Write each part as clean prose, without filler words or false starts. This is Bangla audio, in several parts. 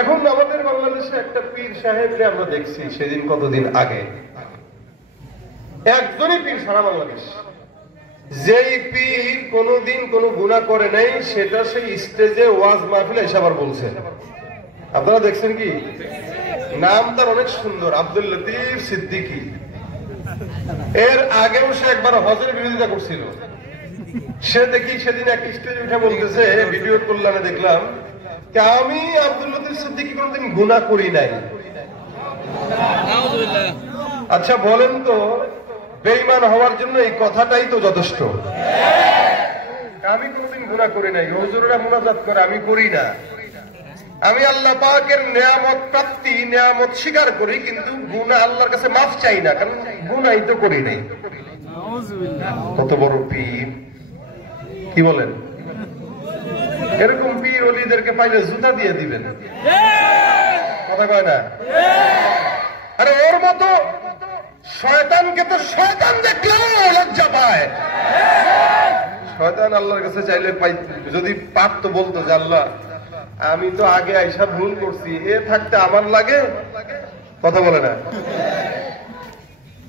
এখন আমাদের বাংলাদেশে একটা পীর সাহেবকে আমরা দেখছি সেদিন কতদিন আগে, একজনই পীর সারা বাংলাদেশ, যেই পীর কোনদিন কোনো গুনাহ করে নাই সেটা সেই স্টেজে ওয়াজ মাহফিলে এসে আবার বলছে। আপনারা দেখছেন কি? নাম তার অনেক সুন্দর, আব্দুল লতিফ সিদ্দিকী। এর আগেও সে একবার হজের বিরোধিতা করছিল। সে দেখি সেদিন এক স্টেজে উঠে বলতেছে, ভিডিও কল্যাণে দেখলাম, আমি আব্দুল লতিফ সিদ্দিকী কোনদিন গুনাহ করি নাই। আচ্ছা বলেন তো, বেঈমান হওয়ার জন্য এই কথাটাই তো যথেষ্ট। আমি কোনদিন গুনাহ করি নাই, হুজুররা মুনাজাত করে, আমি করি না। আমি আল্লাহ পাকের নিয়ামত প্রাপ্তি, নিয়ামত স্বীকার করি, কিন্তু গুনাহ আল্লাহর কাছে মাফ চাই না, কারণ গুনাহই তো করি নাই। কত বড় পীর, কি বলেন? এরকম পীর ওলিদেরকে পাইলে জুতা দিয়ে দিবেন, কথা কয় না? আরে ওর মতো শয়তানকে তো শয়তান দেখলেও লজ্জা পায়। শয়তান আল্লাহর কাছে চাইলে পাই, যদি পারতো বলতো যে আল্লাহ আমি তো আগে আইসা ভুল করছি, এ থাকতে আমার লাগে, কথা বলে না।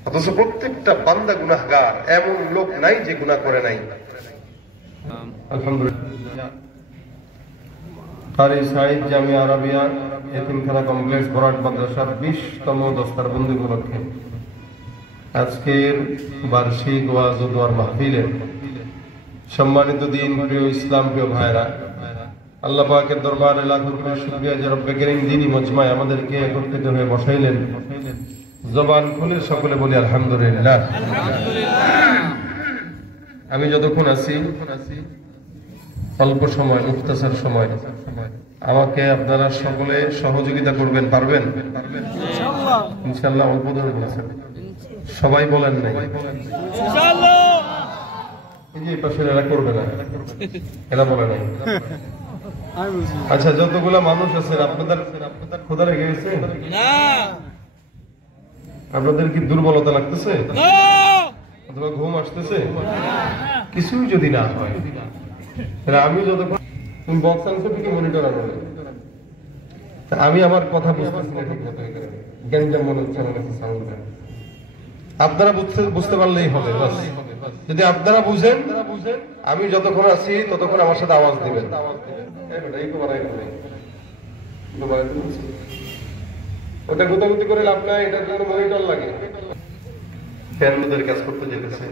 অথচ প্রত্যেকটা বান্দা গুনাহগার, এমন লোক নাই যে গুনাহ করে নাই। আলহামদুলিল্লাহ। কারি সাইদ জামিয়া আরাবিয়া এতিমখানা কমপ্লেক্স বরাট মাদ্রাসার 20তম দস্তারবন্দি উপলক্ষে আজকের বার্ষিক ওয়াজ ও দোয়ার মাহফিলে সম্মানিত দিন প্রিয় ইসলাম প্রিয় ভাইরা, আল্লাহ পাকের দরবারে লাখো কোটি শুকরিয়া যে রব্বে কারীম দ্বীনি মজমায় আমাদেরকে একত্রিত হয়ে বসাইলেন। জবান খুলে সকলে বলি আলহামদুলিল্লাহ। আমি যতক্ষণ আছি, অল্প সময়, মুখতাসার সময়, আমাকে আপনারা সকলে সহযোগিতা করবেন, পারবেন ইনশাআল্লাহ? অল্প ধরে বলেছেন, সবাই বলেন নাই ইনশাআল্লাহ। এই যে পাশে এরা করবে না, এরা বলে নাই। আচ্ছা, যতগুলা মানুষ আছেন আপনাদের ক্ষুধা লেগে গেছে? আপনাদের কি দুর্বলতা লাগতেছে অথবা ঘুম আসতেছে? কিছুই যদি না হয়, আমি যতক্ষণ বক্স আনসার থেকে মনিটর আনবে, আমি আমার কথা বুঝতেছি না ঠিক মতো, গ্যাঞ্জাম মনে হচ্ছে আমার কাছে সাউন্ড। আপনারা বুঝতে পারলেই হবে। যদি আপনারা বুঝেন, আমি যতক্ষণ আছি ততক্ষণ আমার সাথে আওয়াজ দিবেন। ওটা গুতাগুতি করে লাভ নাই, এটার জন্য মনিটর লাগে। ফ্যানদের কাজ করতে যেতেছে।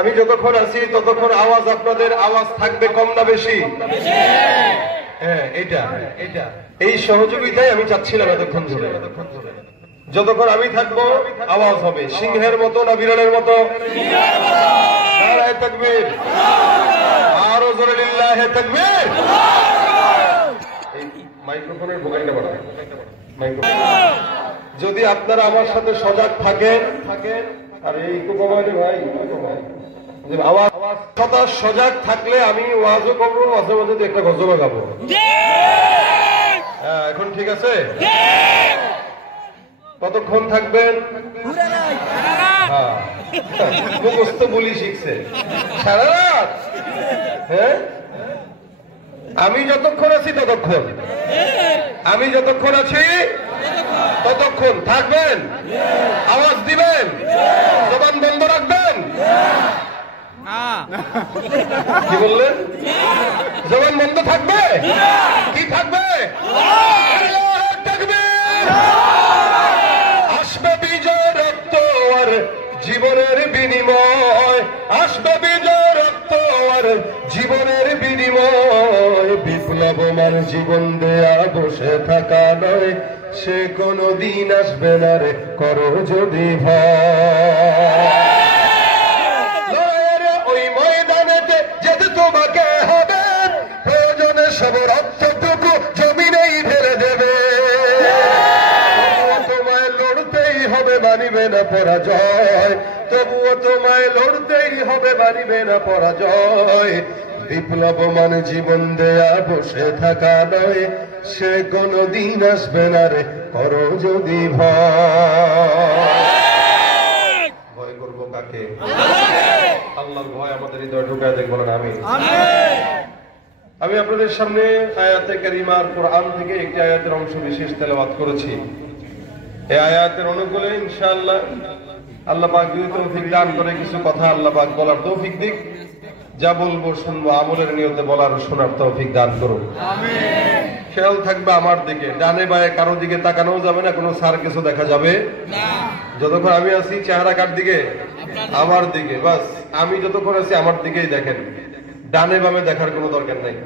আমি যতক্ষণ আছি ততক্ষণ আওয়াজ, আপনাদের আওয়াজ থাকবে কম না বেশি? হ্যাঁ, এই সহযোগিতাই আমি চাচ্ছিলাম এতক্ষণ ধরে। যতক্ষণ আমি থাকবো আওয়াজ হবে সিংহের মতো না বিড়ালের মতো? নারায়ে তাকবীর, আরো জোরে লিল্লাহে তাকবীর। এই মাইক্রোফোনের ভোকালটা বাড়ান। যদি আপনারা আমার সাথে সজাগ থাকেন, আর এই তো কমায় ভাই, আওয়াজ সজাগ থাকলে আমি ওয়াজও করবো, মাঝে মাঝে একটা গজলও গাবো। হ্যাঁ, এখন ঠিক আছে? কতক্ষণ থাকবেন? মুখস্থ বলি শিখছে সারা রাত। হ্যাঁ, আমি যতক্ষণ আছি ততক্ষণ, আমি যতক্ষণ আছি ততক্ষণ থাকবেন, আওয়াজ দিবেন, জবান বন্ধ রাখবেন। কি বললেন? জবান বন্ধ থাকবে? কি থাকবে? আসবে বিজয় রক্ত আর জীবনের বিনিময়, আসবে বিজয় রক্ত আর জীবনের বিনিময়। বিপ্লবমান জীবন দেয়া বসে থাকা নয়, সে কোনদিন আসবে না রে, করো যদি ভয়। ওই ময়দানেতে যেতে তোমাকে হবে, প্রয়োজনে সব রক্তটুকু জমিনেই ঢেলে দেবে। তোমায় লড়তেই হবে, মানিবে না পরাজয়, তবুও তোমায় লড়তেই হবে, মানিবে না পরাজয়। বিপ্লবমান জীবন দেয়া বসে থাকা নয়, সে কোনদিন আসবে না রে, করো যদি ভয়। ভয় করবো কাকে? আল্লাহর ভয় আমাদের হৃদয়ে ঢুকায় দেখবো না আমি। আমি আপনাদের সামনে আয়াতে কারিমার কোরআন থেকে একটি আয়াতের অংশ বিশেষ তেলাওয়াত করেছি। এই আয়াতের অনুকূলে ইনশাআল্লাহ আল্লাহ পাক যদি তৌফিক দান করে কিছু কথা আল্লাহ পাক বলার তৌফিক দিক, যা বলবো শুনবো আমলের নিয়তে বলার শোনার তৌফিক দান করুন। আমিন। খেয়াল থাকবে আমার দিকে, ডানে বায়ে কারো দিকে তাকানো যাবে না, কোনো সার কিছু দেখা যাবে না। যতক্ষণ আমি আছি চেহারা কার দিকে? আমার দিকে। বাস আমি যতক্ষণ আছি আমার দিকেই দেখেন, ডানে বামে দেখার কোনো দরকার নাই।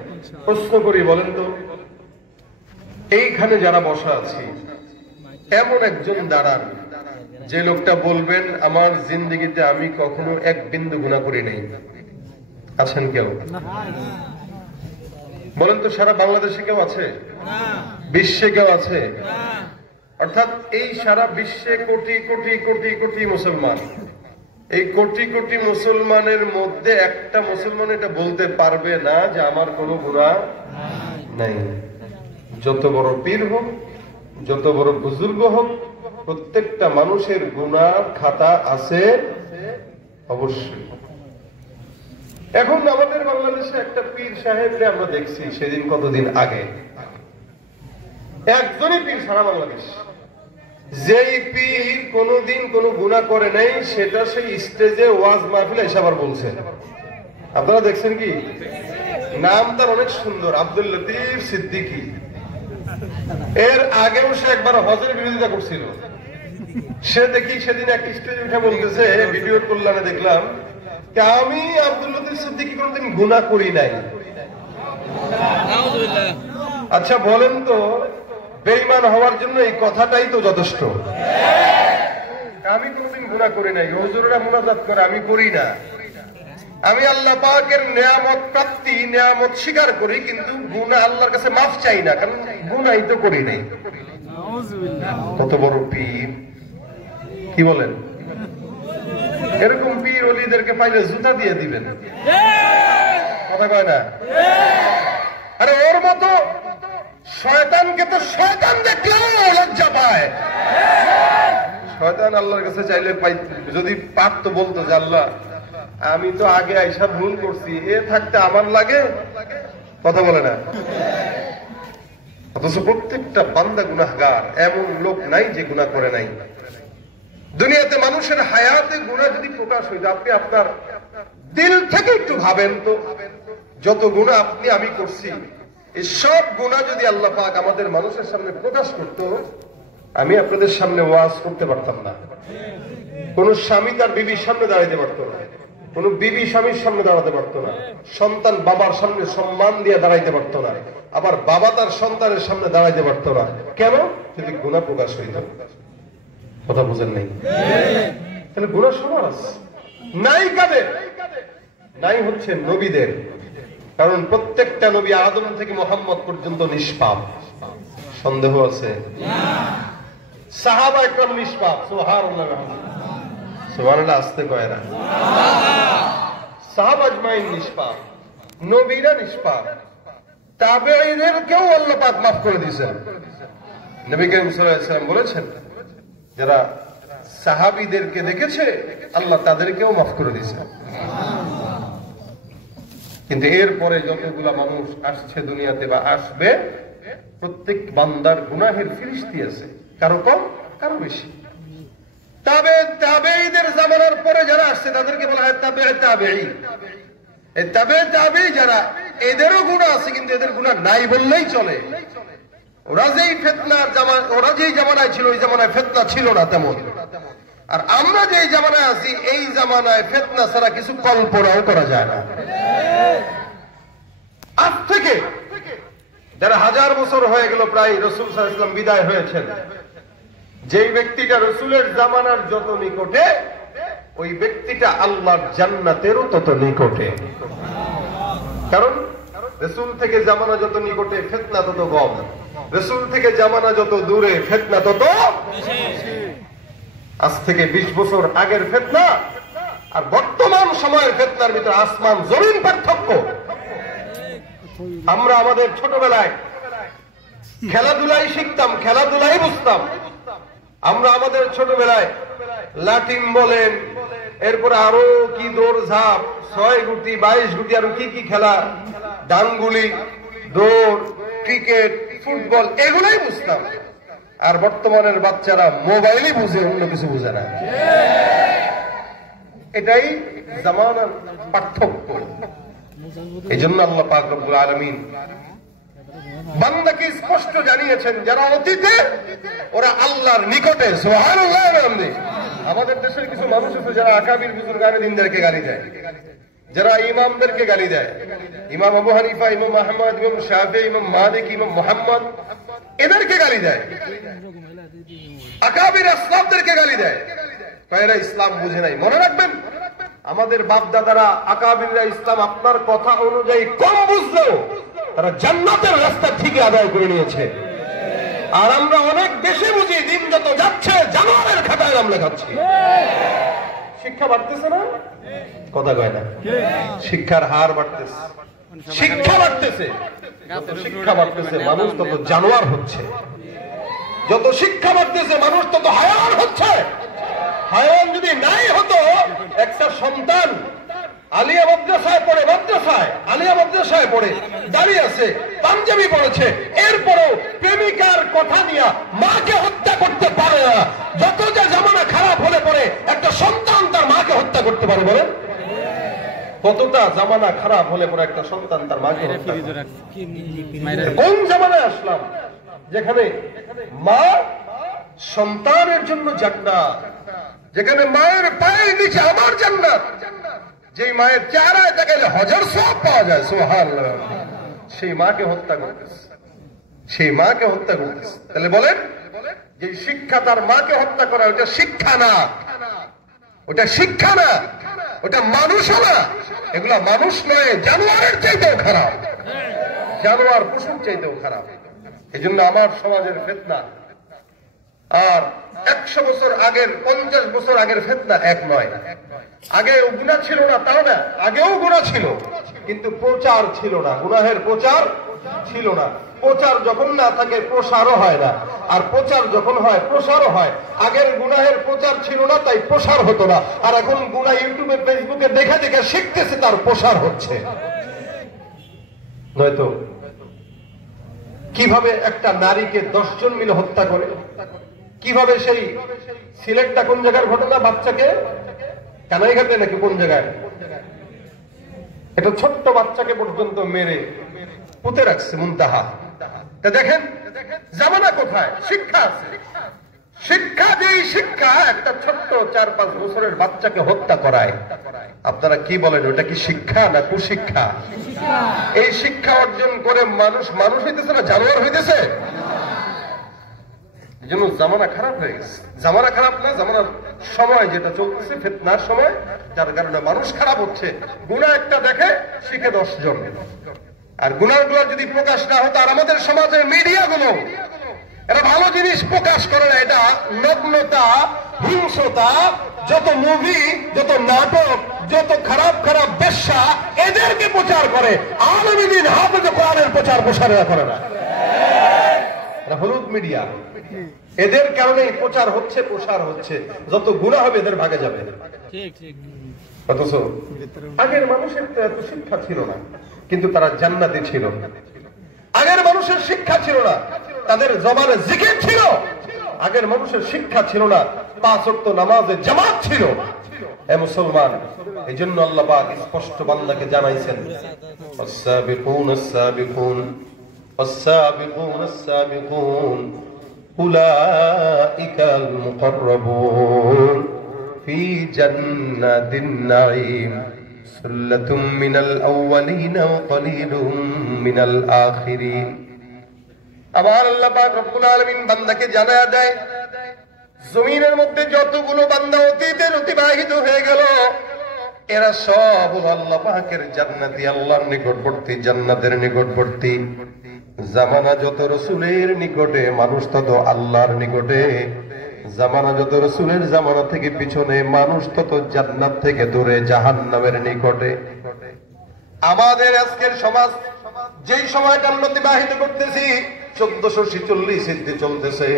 প্রশ্ন করি, বলেন তো এইখানে যারা বসা আছি এমন একজন দাঁড়ান যে লোকটা বলবেন আমার জিন্দেগিতে আমি কখনো এক বিন্দু গুনাহ করি নাই? আছেন কেউ? বলেন তো সারা বাংলাদেশে কেউ আছে? বিশ্বে কেউ আছে? অর্থাৎ এই সারা বিশ্বে কোটি কোটি কোটি কোটি মুসলমান, এই কোটি কোটি মুসলমানের মধ্যে একটা মুসলমান এটা বলতে পারবে না যে আমার কোনো গুনাহ নাই। যত বড় পীর হোক, যত বড় বুজুর্গ হোক, প্রত্যেকটা মানুষের গুনাহ খাতা আছে অবশ্যই। এখন আমাদের বাংলাদেশে একটা পীর সাহেবকে আমরা দেখছি সেদিন কতদিন আগে, একজনই পীর সারা বাংলাদেশ, যেই পীর কোনদিন কোনো গুনাহ করে নাই সেটা সেই স্টেজে ওয়াজ মাহফিলে এসে আবার বলছে। আপনারা দেখছেন কি? নাম তার অনেক সুন্দর, আব্দুল লতিফ সিদ্দিকী। এর আগেও সে একবার হজের বিরোধিতা করছিল। সে দেখি সেদিন এক স্টেজে উঠে বলতেছে, ভিডিও কল্যাণে দেখলাম, আমি আব্দুল লতিফ সিদ্দিকী কোনদিন গুনাহ করি নাই। আচ্ছা বলেন তো, বেঈমান হওয়ার জন্য এই কথাটাই তো যথেষ্ট? আমি কোনদিন গুনাহ করি নাই। হুজুররা মুনাজাত করে, আমি করি না। আমি আল্লাহ পাকের নিয়ামত প্রাপ্তি, নিয়ামত স্বীকার করি, কিন্তু গুনাহ আল্লাহর কাছে মাফ চাই না, কারণ গুনাহই তো করি নাই। কত বড় পীর! কি বলেন? এরকম পীর ওলিদেরকে পাইলে জুতা দিয়ে দিবেন, কথা কয় না? আরে ওর মতো শয়তানকে তো শয়তান দেখলেও লজ্জা পায়। শয়তান আল্লাহর কাছে চাইলে যদি পারতো বলতো যে আল্লাহ আমি তো আগে আইসা ভুল করছি, এ থাকতে আমার লাগে, কথা বলে না। অথচ প্রত্যেকটা বান্দা গুনাহগার, এমন লোক নাই যে গুনাহ করে নাই। দুনিয়াতে মানুষের হায়াতে গুনাহ যদি প্রকাশ হইতো, আপনি আপনার দিল থেকে একটু ভাবেন তো, যত গুনাহ আপনি আমি করছি, এই সব গুনাহ যদি আল্লাহ পাক আমাদের মানুষের সামনে প্রকাশ করত, আমি আপনাদের সামনে ওয়াজ করতে পারতাম না। কোন স্বামী তার বিবির সামনে দাঁড়াইতে পারতো না, কোন বিবি স্বামীর সামনে দাঁড়াতে পারতো না, সন্তান বাবার সামনে সম্মান দিয়ে দাঁড়াইতে পারতো না, আবার বাবা তার সন্তানের সামনে দাঁড়াইতে পারতো না। কেন? যদি গুনাহ প্রকাশ হইত। কথা বুঝেন নাই? তাহলে গুনাহ সমাজ নাই কাদের? নাই হচ্ছে নবীদের। কারণ প্রত্যেকটা নবী আদম থেকে মুহাম্মদ পর্যন্ত নিষ্পাপ। সন্দেহ আছে? সাহাবা একরাম নিষ্পাপ। সুবহানাল্লাহ, সুবহানাল্লাহ আসতে কয় না। সাহাবা আজমাইন নিষ্পাপ, নবীরা নিষ্পাপ, তাবেঈদেরকেও আল্লাহ পাক মাফ করে দিয়েছেন। নবী করিম সাল্লাল্লাহু আলাইহি ওয়াসাল্লাম বলেছেন, যারা সাহাবীদেরকে দেখেছে আল্লাহ তাদেরকেও মাফ করে দিয়েছেন। কিন্তু এরপরে যতগুলা মানুষ আসছে দুনিয়াতে বা আসবে, প্রত্যেক বান্দার গুনাহের ফিরিস্তি আছে, কারো কম কারো বেশি। তাবেঈদের জামানার পরে যারা আসছে তাদেরকে বলা হয় তাবেঈ। এই তাবেঈ যারা, এদেরও গুনাহ আছে, কিন্তু এদের গুনাহ নাই বললেই চলে। ওরা যেই জামানায় ছিল ওই জামানায় ফিতনা ছিল না তেমন। আর আমরা যেই জামানায় আছি এই জামানায় ফিতনা ছাড়া কিছু কল্পনাও করা যায় না। আজ থেকে যারা 1000 বছর হয়ে গেল প্রায় রাসূল সাল্লাল্লাহু আলাইহি ওয়াসাল্লাম বিদায় হয়েছেন, যেই ব্যক্তিটা রাসূলের জামানার যত নিকটে, ওই ব্যক্তিটা আল্লাহর জান্নাতেরও তত নিকটে। কারণ রাসূল থেকে জামানা যত নিকটে ফিতনা তত কম, রাসূল থেকে জামানা যত দূরে ফিতনা তত বেশি। আজ থেকে 20 বছর আগের ফিতনা আর বর্তমান সময়ের ফিতনার ভিতরে আসমান জমিন পার্থক্য। আমরা আমাদের ছোটবেলায় খেলাধুলাই শিখতাম, খেলাধুলাই বুঝতাম। আমরা আমাদের ছোটবেলায় লাটিম বলেন, এরপরে আরো কি দৌড় ঝাঁপ, 6 গুটি 22 গুটি, আরো কি কি খেলা, ডাঙ্গুলি, দৌড়, ক্রিকেট, ফুটবল এগুলাই বুঝতাম। আর বর্তমানের বাচ্চারা মোবাইলই বুঝে, অন্য কিছু বুঝে না। এটাই জামানার পার্থক্য। এই জন্য আল্লাহ পাক রব্বুল আলামিন বান্দাকে স্পষ্ট জানিয়েছেন, যারা অতীতে ওরা আল্লাহর নিকটে। সুবহানাল্লাহ। আমাদের দেশের কিছু মানুষ আছে যারা আকাবির বুজুর্গ আলেমদেরকে গালি দেয়, যারা ইমামদেরকে গালি দেয়, ইমাম আবু হানিফা, ইমাম আহমদ, ইমাম শাফি, ইমাম মালিক, ইমাম মুহাম্মদ, এদেরকে গালি দেয়, আকাবির আসলাফদেরকে গালি দেয়। এরা ইসলাম বুঝে নাই। মনে রাখবেন, আমাদের বাপ দাদারা আকাবিররা ইসলাম আপনার কথা অনুযায়ী কম বুঝলেও তারা জান্নাতের রাস্তা ঠিকই আদায় করে নিয়েছে। আর আমরা অনেক বেশি বুঝি, দিন যত যাচ্ছে জানোয়ারের খাতায় নাম লেখাচ্ছি। শিক্ষা বাড়তেছে না? কথা কয় না। শিক্ষার হার বাড়তেছে, শিক্ষা বাড়তেছে, যত শিক্ষা বাড়তেছে মানুষ তত জানোয়ার হচ্ছে। যত শিক্ষা বাড়তেছে মানুষ তত হায়াওয়ান হচ্ছে। হায়াওয়ান যদি নাই হতো, একটা সন্তান আলিয়া মাদ্রাসায় পড়ে, আলিয়া মাদ্রাসায় পড়ে দাঁড়িয়ে আছে, পাঞ্জাবি পড়েছে, এরপরও প্রেমিকার কথা নিয়ে মাকে হত্যা করতে পারে না। যত যে জামানা খারাপ হলে পরে একটা সন্তান তার মাকে হত্যা করতে পারে, বলেন কতটা জামানা খারাপ হলে পরে একটা সন্তান তার মাকে হত্যা করে। কোন জামানায় আসলাম যেখানে মা সন্তানের জন্য জান্নাত, যেখানে মায়ের পায়ের নিচে আমার জান্নাত, যে মায়ের চেহারায় দেখালে হাজার সওয়াব পাওয়া যায়। সুবহানাল্লাহ। সেই মাকে হত্যা করতেছে, সেই মাকে হত্যা করতেছে। তাহলে বলেন, যে শিক্ষা তার মাকে হত্যা করা, ওটা শিক্ষা না, ওটা শিক্ষা না, ওটা মানুষও না। এগুলা মানুষ নয়, জানোয়ারের চাইতেও খারাপ, জানোয়ার পশুর চাইতেও খারাপ। এই জন্য আমার সমাজের ফিতনা আর 100 বছর আগের, 50 বছর আগের ফিতনা এক নয়। আগে গুনাহ ছিল না তাও না, আগেও গুনাহ ছিল, কিন্তু প্রচার ছিল না, গুনাহের প্রচার ছিল না। প্রচার যখন না থাকে প্রসারও হয় না, আর প্রচার যখন হয় প্রসারও হয়। আগের গুনাহের প্রচার ছিল না, তাই প্রসার হতো না। আর এখন গুনাহ ইউটিউবে ফেসবুকে দেখে দেখে শিখতেছে, তার প্রসার হচ্ছে। নয়তো কিভাবে একটা নারীকে 10 জন মিলে হত্যা করে, কিভাবে সেই সিলেটটা কোন জায়গার ঘটনা, বাচ্চাকে কানাইঘাটে নাকি কোন জায়গায়, এটা ছোট্ট বাচ্চাকে পর্যন্ত মেরে পুঁতে রাখছে মুনতাহা। তা দেখেন জামানা কোথায়, শিক্ষা আছে। শিক্ষা, যেই শিক্ষা একটা ছোট্ট 4-5 বছরের বাচ্চাকে হত্যা করায়, আপনারা কি বলেন, ওটা কি শিক্ষা না কুশিক্ষা? এই শিক্ষা অর্জন করে মানুষ মানুষ হইতেছে না, জানোয়ার হইতেছে। এই জন্য জামানা খারাপ হয়ে গেছে। জামানা খারাপ না, জামানার সময় যেটা চলতেছে, ফিতনার সময়, যার কারণে মানুষ খারাপ হচ্ছে। গুনাহ একটা দেখে শিখে 10 জন। আর গুনাহগুলো যদি প্রকাশ না হতো, আর আমাদের সমাজের মিডিয়াগুলো এরা ভালো জিনিস প্রকাশ করে না, এটা নগ্নতা, হিংসতা, যত মুভি, যত নাটক, যত খারাপ খারাপ বেশ্যা, এদেরকে প্রচার করে। আলেমী দিন হাফেজ কোরআনের প্রচার প্রসার করে না, এটা হলুদ মিডিয়া। এদের কারণে প্রচার হচ্ছে, প্রসার হচ্ছে। যত গুনাহ হবে এদের ভাগে যাবে। অথচ আগের মানুষের তো এত শিক্ষা ছিল না, কিন্তু তারা জান্নাতি ছিল। আগের মানুষের শিক্ষা ছিল না, তাদের জবানে জিকির ছিল। আগের মানুষের শিক্ষা ছিল না, 5 ওয়াক্ত নামাজে জামাত ছিল। এ মুসলমান, এই জন্য আল্লাহ পাক স্পষ্ট বান্দাকে জানাইছেন, as-sabiqun as-sabiqun was-sabiqun as-sabiqun ulaika al-muqarrabun fi jannatin na'im sullatum minal awwalin wa qalilun minal akhirin। আবার আল্লাহ পাক রব্বুল আলামিন বান্দাকে জানায়া দেয়, জমিনের মধ্যে যতগুলো বান্দা অতীতের অতিবাহিত হয়ে গেল, এরা সব আল্লাহ পাকের জান্নাতি, আল্লাহর নিকটবর্তী, জান্নাতের নিকটবর্তী। জামানা যত রাসূলের নিকটে, মানুষ তত আল্লাহর নিকটে। জামানা যত রাসূলের জামানা থেকে পিছনে, মানুষ তত জান্নাত থেকে দূরে, জাহান্নামের নিকটে। আমাদের আজকের সমাজ যেই সময়টা আমরা অতিবাহিত করতেছি, 1446 হিজরি চলতেছে।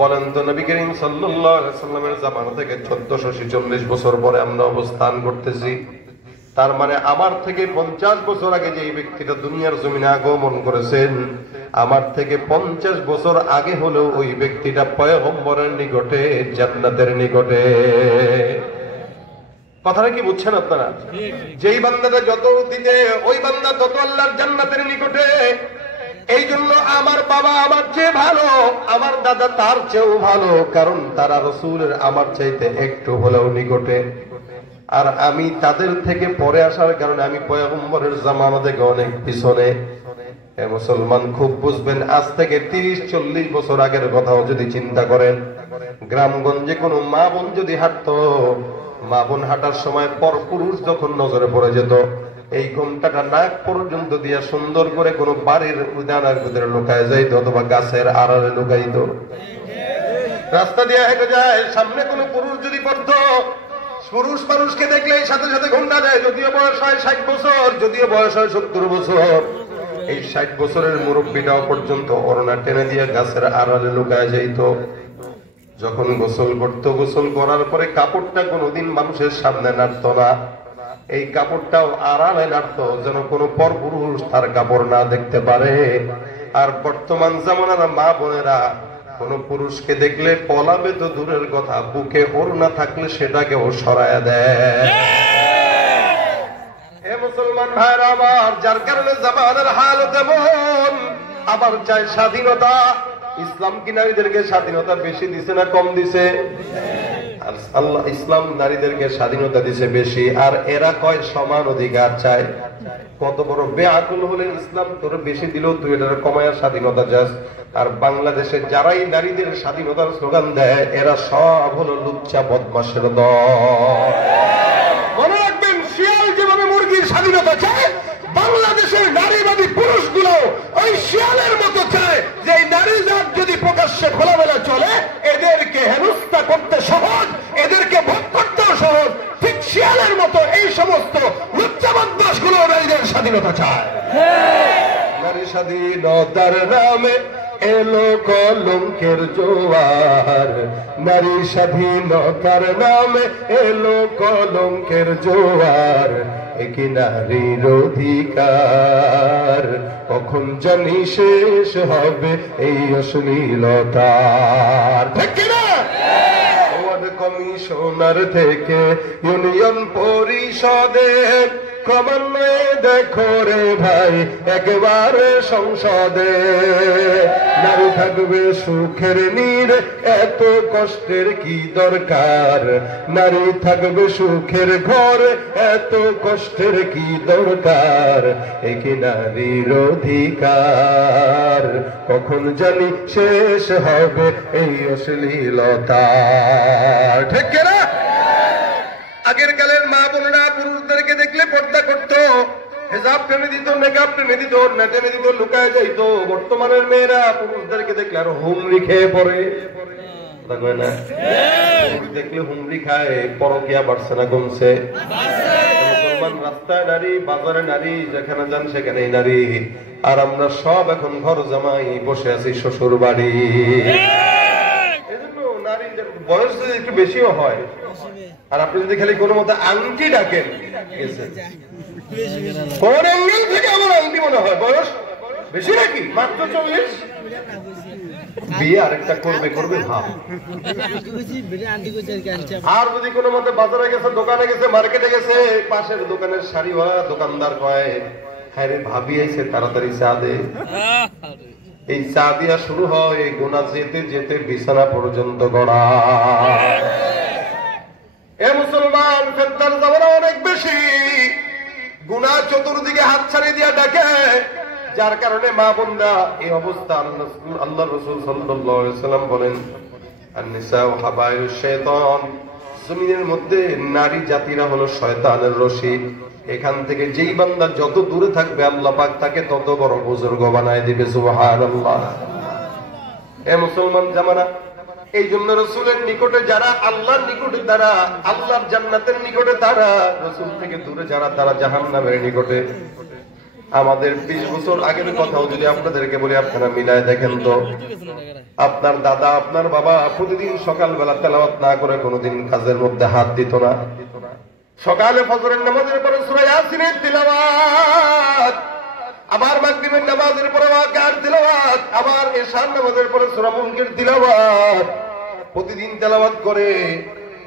বলেন তো, নবী করিম সাল্লাল্লাহু আলাইহি ওয়াসাল্লামের জামানা থেকে 1446 বছর পরে আমরা অবস্থান করতেছি। তার মানে আমার থেকে 50 বছর আগে যে ব্যক্তিটা দুনিয়ার জমিনে আগমন করেছেন, আমার থেকে 50 বছর আগে হলেও ওই ব্যক্তিটা পয়গম্বরের নিকটে, জান্নাতের নিকটে। কথাটা কি বুঝছেন আপনারা? যেই বান্দাটা যত দিতে ওই বান্দা তত আল্লাহর জান্নাতের নিকটে। এই জন্য আমার বাবা আমার চেয়ে ভালো, আমার দাদা তার চেয়েও ভালো, কারণ তারা রাসূলের আমার চাইতে একটু হলেও নিকটে। আর আমি তাদের থেকে পরে আসার কারণে আমি পয়গম্বরের জামানা থেকে অনেক পিছনে। হে মুসলমান, খুব বুঝবেন, আজ থেকে 30-40 বছর আগের কথাও যদি চিন্তা করেন, গ্রামগঞ্জে কোনো মা বোন যদি হাঁটতো, মা বোন হাঁটার সময় পর পুরুষ যখন নজরে পড়ে যেত, এই ঘোমটাটা নাক পর্যন্ত দিয়া সুন্দর করে কোনো বাড়ির উদানার ভিতরে লুকায় যাইত অথবা গাছের আড়ালে লুকাইত। রাস্তা দিয়ে হেঁটে যায়, সামনে কোনো পুরুষ যদি পড়তো, পুরুষ মানুষকে দেখলেই সাথে সাথে ঘুমটা যায়, যদিও বয়স হয় 60 বছর, যদিও বয়স হয় 70 বছর। এই 60 বছরের মুরব্বীটাও পর্যন্ত ওড়না টেনে দিয়ে গাছের আড়ালে লুকায় যাইত। যখন গোসল করতো, গোসল করার পরে কাপড়টা কোনোদিন মানুষের সামনে নাড়তো না, এই কাপড়টাও আড়ালে নাড়তো, যেন কোনো পরপুরুষ তার কাপড় না দেখতে পারে। আর বর্তমান জামানার মা বোনেরা কোন পুরুষকে দেখলে পলাবে তো দূরের কথা, বুকে ওড়না থাকলে সেটাকেও সরায়া দেয়। হে মুসলমান ভাইরা আমার, যার কারণে জামানার হাল তেমন। আবার চাই স্বাধীনতা। ইসলাম কি নারীদেরকে স্বাধীনতা বেশি দিছে না কম দিছে? আল্লাহ ইসলাম নারীদেরকে স্বাধীনতা দিছে বেশি, আর এরা কয় সমান অধিকার চায়। কত বড় বেআকুল হলে ইসলাম তোর বেশি দিলেও তুই এটার কমায়া স্বাধীনতা চাস। আর বাংলাদেশে যারাই নারীদের স্বাধীনতার স্লোগান দেয়, এরা সব হলো লুচ্চা বদমাশের দল। মনে রাখবেন, শিয়াল যেভাবে মুরগির স্বাধীনতা চায়, বাংলাদেশের নারীবাদী পুরুষগুলো ওই শিয়ালের মতো চায় যে এই নারী জাত যদি প্রকাশ্যে খোলামেলা চলে, এদেরকে হেনস্থা করতে সহজ, এদেরকে ভোগ করতেও সহজ। ঠিক শিয়ালের মতো এই সমস্ত লুচ্চা বদমাশ গুলো নারীদের স্বাধীনতা চায়। নারী স্বাধীনতার নামে এলো কলঙ্কের জোয়ার, নারী স্বাধীনতার নামে এলো কলঙ্কের জোয়ার। একই নারীর অধিকার কখন জানি শেষ হবে এই অশ্লীলতার, ঠিক না? কমিশনার থেকে ইউনিয়ন পরিষদে ক্রমান্বয়ে দেখো রে ভাই একেবারে সংসদে, নারী থাকবে সুখের নীড়ে, এত কষ্টের কি দরকার? নারী থাকবে সুখের ঘরে, এত কষ্টের কি দরকার? একে নারীর অধিকার কখন জানি শেষ হবে এই অশ্লীলতা, ঠিক না? আগের কালের মা বোনেরা পুরুষদেরকে দেখলে পর্দা করতো, হেজাব টেনে দিত, নেকাব টেনে দিত, না টেনে দিত, লুকায় যাইত। বর্তমানের মেয়েরা পুরুষদেরকে দেখলে আর হুমড়ি খেয়ে পড়ে, না? দেখলে হুমড়ি খায়। পরকিয়া বাড়ছে না কমছে? মুসলমান রাস্তায় নারী, বাজারে নারী, যেখানে যান সেখানেই নারী। আর আমরা সব এখন ঘর জামাই বসে আছি শ্বশুর বাড়ি। এজন্য নারীদের বয়স যদি একটু বেশিও হয়, আর আপনি যদি খালি কোনো মতো আংটি ডাকেন, কোন অ্যাঙ্গেল থেকে আমার আংটি মনে হয় বয়স বেশি নাকি? মাত্র 40। বিয়ে আরেকটা করবে ভাব। আর যদি কোনো মতে বাজারে গেছে, দোকানে গেছে, মার্কেটে গেছে, পাশের দোকানের শাড়িওয়ালা দোকানদার কয়, হ্যাঁ রে ভাবি আইছে, তাড়াতাড়ি চা দে। এই চা দিয়া শুরু হয় গোনা যেতে যেতে বিছানা পর্যন্ত গড়া। এ মুসলমান, ফেতনার জামানা অনেক বেশি, গুনাহ চতুর্দিকে হাত ছাড়িয়ে দিয়া ডাকে, যার কারণে মা বোনরা এই অবস্থা। আল্লাহ রাসূল সাল্লাল্লাহু আলাইহি ওয়াসাল্লাম বলেন, আন-নিসাউ হাবায়ুশ শাইতান, জমিনের মধ্যে নারী জাতিরা হলো শয়তানের রশি। এখান থেকে যেই বান্দা যত দূরে থাকবে, আল্লাহ পাক তাকে তত বড় বুজুর্গ বানায় দিবে। সুবহানাল্লাহ। এ মুসলমান জামানা, এই জন্য রসুলের নিকটে যারা, আল্লাহর নিকটে তারা, আল্লাহর জান্নাতের নিকটে তারা, রসুল থেকে দূরে যারা, তারা জাহান্নামের নিকটে। আমাদের 20 বছর আগের কথাও যদি আপনাদেরকে বলি, আপনারা মিলায় দেখেন তো, আপনার দাদা, আপনার বাবা প্রতিদিন সকালবেলা তেলাওয়াত না করে কোনোদিন কাজের মধ্যে হাত দিত না। সকালে ফজরের নামাজের পরে সূরা ইয়াসিনের তিলাওয়াত, আবার মাগরিবের নামাজের পরে ওয়াকিয়ার তিলাওয়াত, আবার ইশার নামাজের পরে সূরা মুলকের তিলাওয়াত প্রতিদিন তেলাওয়াত করে।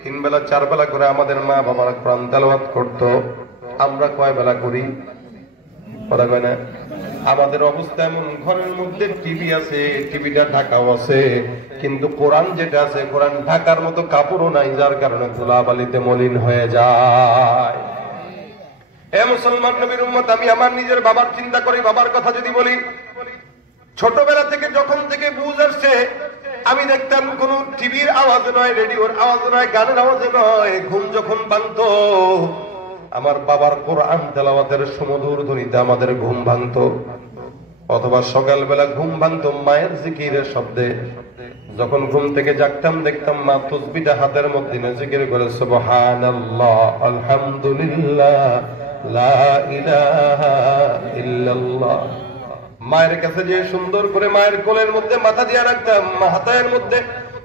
3 বেলা 4 বেলা করে আমাদের মা বাবারা কোরআন তেলাওয়াত করত। আমরা কয় বেলা করি? কথা কয় না? আমাদের অবস্থা এমন, ঘরের মধ্যে টিভি আছে, টিভিটা ঢাকাও আছে, কিন্তু কোরআন যেটা আছে, কোরআন ঢাকার মতো কাপড়ও নাই, যার কারণে ধুলাবালিতে মলিন হয়ে যায়। এ মুসলমান নবীর উম্মত, আমি আমার নিজের বাবার চিন্তা করি। বাবার কথা যদি বলি, ছোটবেলা থেকে যখন থেকে বুঝ আসছে, আমি দেখতাম কোন টিভির আওয়াজ নয়, রেডিওর আওয়াজ নয়, গানের আওয়াজ নয়, ঘুম যখন ভাঙত আমার বাবার কোরআন তেলাওয়াতের সুমধুর ধ্বনিতে আমাদের ঘুম ভাঙত। অথবা সকালবেলা ঘুম ভাঙত মায়ের জিকিরের শব্দে। যখন ঘুম থেকে জাগতাম দেখতাম মা তাসবিহটা হাতের মধ্যে নিয়ে জিকির করে, সুবহানাল্লাহ, আলহামদুলিল্লাহ, লা ইলাহা ইল্লাল্লাহ। মায়ের কাছে যে সুন্দর করে মায়ের কোলের মধ্যে মাথা দিয়ে রাখতাম,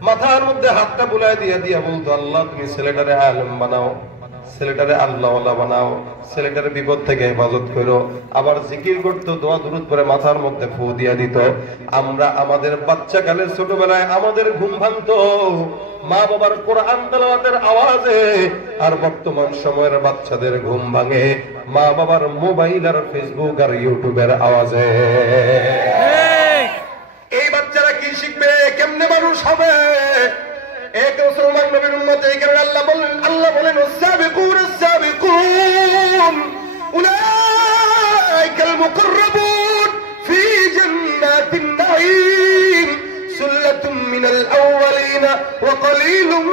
মাথার মধ্যে হাতটা বুলায় দিয়ে দিয়া বলতো, আল্লাহ তুমি ছেলেটারে আলেম বানাও, ছেলেটারে আল্লাহওয়ালা বানাও, ছেলেটারে বিপদ থেকে হেফাজত করো। আবার জিকির করতো, দোয়া দুরূদ করে মাথার মধ্যে ফু দিয়া দিত। আমরা আমাদের বাচ্চাকালের ছোটবেলায় আমাদের ঘুম ভাঙতো মা বাবার কোরআন তেলাওয়াতের আওয়াজে, আর বর্তমান সময়ের বাচ্চাদের ঘুম ভাঙে মা বাবার মোবাইল আর ফেসবুক আর ইউটিউবের আওয়াজে। এই বাচ্চারা কি শিখবে? কেমনে মানুষ হবে? এক মুসলমান নবীর উম্মত, এই কারণে আল্লাহ বলেন ওয়াসাবিকুন আস-সাবিকুন উলাইকাল মুকাররাবুন ফি জান্নাতিন নাঈম সুল্লাতুম মিনাল আউওয়ালিন ওয়া কলিলুম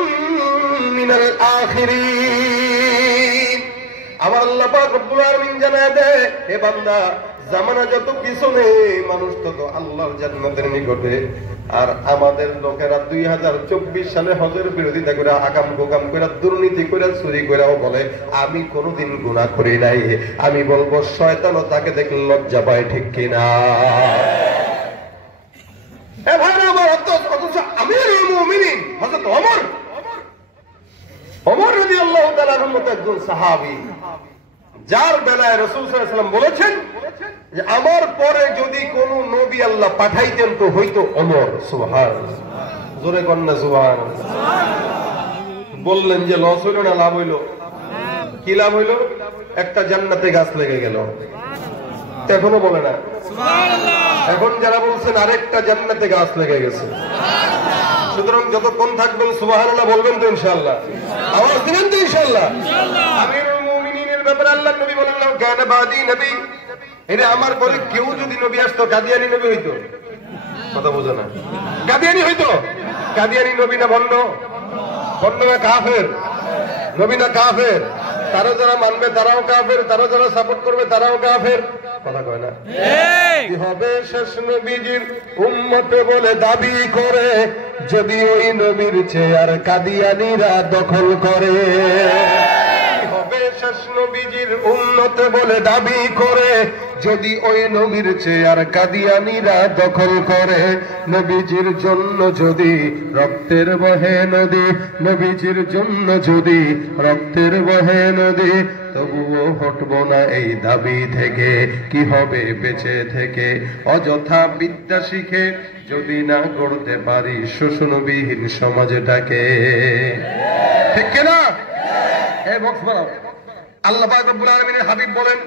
মিনাল আখিরিন। আমার আল্লাহ পাক রব্বুল আলামিন জানায় দেয়, হে বান্দা, জামানা যত পিছনে, মানুষ তত আল্লাহর জান্নাতের নিকটে। আর আমাদের লোকেরা 2024 সালে হজের বিরোধিতা করে, আকাম গোকাম করে, দুর্নীতি করে, চুরি করেও বলে আমি কোনোদিন গুনাহ করি নাই। আমি বলবো শয়তানও তাকে দেখলে লজ্জা পায়, ঠিক কিনা? অথচ আমিরুল মুমিনিন হযরত ওমর রাদিয়াল্লাহু তাআলা আনহু একজন সাহাবী, যার বেলায় রাসূল সাল্লাল্লাহু আলাইহি ওয়াসাল্লাম বলেছেন যে আমার পরে যদি কোন নবী আল্লাহ পাঠাইতেন তো হইতো ওমর। সুবহানাল্লাহ, জোরে কন্যা সুবহানাল্লাহ। বললেন যে লস হইল না লাভ হইল? কি লাভ হইল? একটা জান্নাতে গাছ লেগে গেল। এখনো বলে না সুবহানাল্লাহ। এখন যারা বলছেন আরেকটা জান্নাতে গাছ লেগে গেছে। সুতরাং যতক্ষণ থাকবেন সুবহানাল্লাহ বলবেন তো ইনশাআল্লাহ, আওয়াজ দিবেন তো ইনশাআল্লাহ। আমিরুল মুমিনিনের ব্যাপারে আল্লাহ নবী বলেন, কানা বাদি নবী, এটা আমার পরে কেউ যদি নবী আসতো কাদিয়ানি নবী হইতো। কথা বোঝো না? কাদিয়ানি হইতো। কাদিয়ানি নবী না ভণ্ড? ভণ্ড না কাফের? নবী না কাফের? তারা যারা মানবে তারাও কাফের, তারা যারা সাপোর্ট করবে তারাও কাফের। কথা কয় না? কি হবে শেষ নবীজির উম্মতে বলে দাবি করে, যদি ওই নবীর চেয়ার কাদিয়ানিরা দখল করে। শেষ নবীজির উম্মতে বলে দাবি করে, যদি ওই নবীর চেয়ার কাদিয়ানিরা দখল করে। নবীজির জন্য যদি রক্তের বহে নদী, নবীজির জন্য যদি রক্তের বহে নদী, তবুও হটবো না এই দাবি থেকে। কি হবে বেঁচে থেকে অযথা বিদ্যা শিখে, যদি না গড়তে পারি শোষণবিহীন সমাজটাকে? ঠিক কিনা? এই বক্স বানাও। আল্লাহ পাক রব্বুল আলামিনের হাবিব বলেন,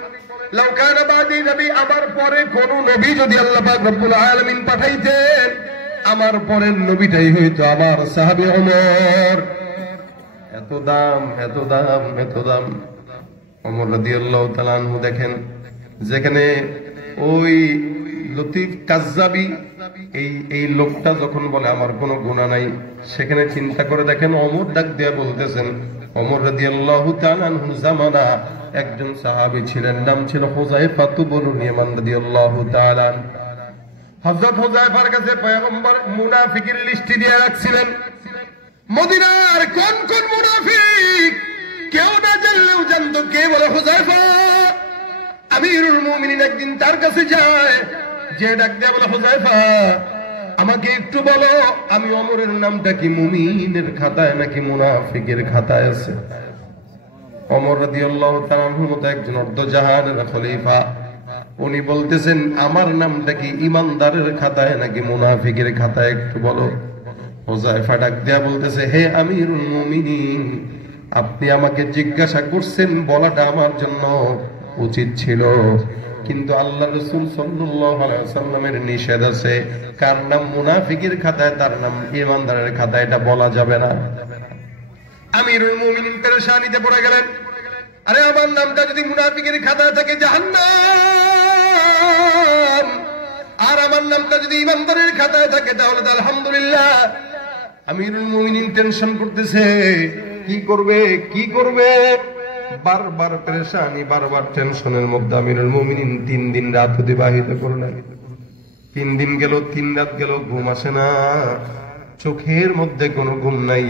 লাউ কানা বাদি নবী, আমার পরে কোন নবী যদি আল্লাহ পাক রব্বুল আলামিন পাঠাইতেন, আমার পরের নবীটাই হইতো আমার সাহাবী ওমর। এত দাম, এত দাম, এত দাম। ওমর রাদিয়াল্লাহু তাআলা আনহু দেখেন, যেখানে ওই লতিফ কাজ্জাবি এই লোকটা যখন বলে আমার কোনো গুনাহ নাই, সেখানে চিন্তা করে দেখেন ওমর ডাক দিয়া বলতেছেন, ওমর রাদিয়াল্লাহু তাআলা আনহু জামানা একজন সাহাবী ছিলেন, নাম ছিল হুযায়ফা ইবনে ইয়ামান রাদিয়াল্লাহু তাআলা। হযরত হুযায়ফার কাছে পয়গম্বর মুনাফিকের লিস্ট দিয়ে রাখছিলেন। মদিনার কোন কোন মুনাফিক কেউ না জানলেও জানতো কে বলে হুযায়ফা। আমিরুল মুমিনিন একদিন তার কাছে যায়, যে ডাক দিয়ে বলে, হুযায়ফা আমাকে একটু বলো, আমি ওমরের নামটা কি মুমিনের খাতায় নাকি মুনাফিকের খাতায় আছে? ওমর রাদিয়াল্লাহু তাআলা আনহু মতো একজন অর্ধজাহানের খলিফা, উনি বলতেছেন আমার নামটা কি ইমানদারের খাতায় নাকি মুনাফিকের খাতায় একটু বলো। হুযায়ফা ডাক দিয়া বলতেছে, হে আমিরুল মুমিনিন, আপনি আমাকে জিজ্ঞাসা করছেন, বলাটা আমার জন্য উচিত ছিল, কিন্তু আল্লাহ রাসূল সাল্লাল্লাহু আলাইহি ওয়াসাল্লামের নিষেধ আছে, কার নাম মুনাফিকের খাতায় তার নাম ইমানদারের খাতায় এটা বলা যাবে না। আমিরুল মুমিনিন পেরেশানিতে পড়ে গেলেন, আরে আমার নামটা যদি মুনাফিকের খাতায় থাকে জাহান্নাম, আর আমার নামটা যদি ইমানদারের খাতায় থাকে তাহলে তো আলহামদুলিল্লাহ। আমিরুল মুমিনিন টেনশন করতেছে, কি করবে কি করবে, বারবার পেরেশানি, বারবার টেনশনের মধ্যে আমিরুল মুমিনিন 3 দিন রাত অতিবাহিত করলেন। 3 দিন গেল, 3 রাত গেল, ঘুম আসে না, চোখের মধ্যে কোনো ঘুম নাই।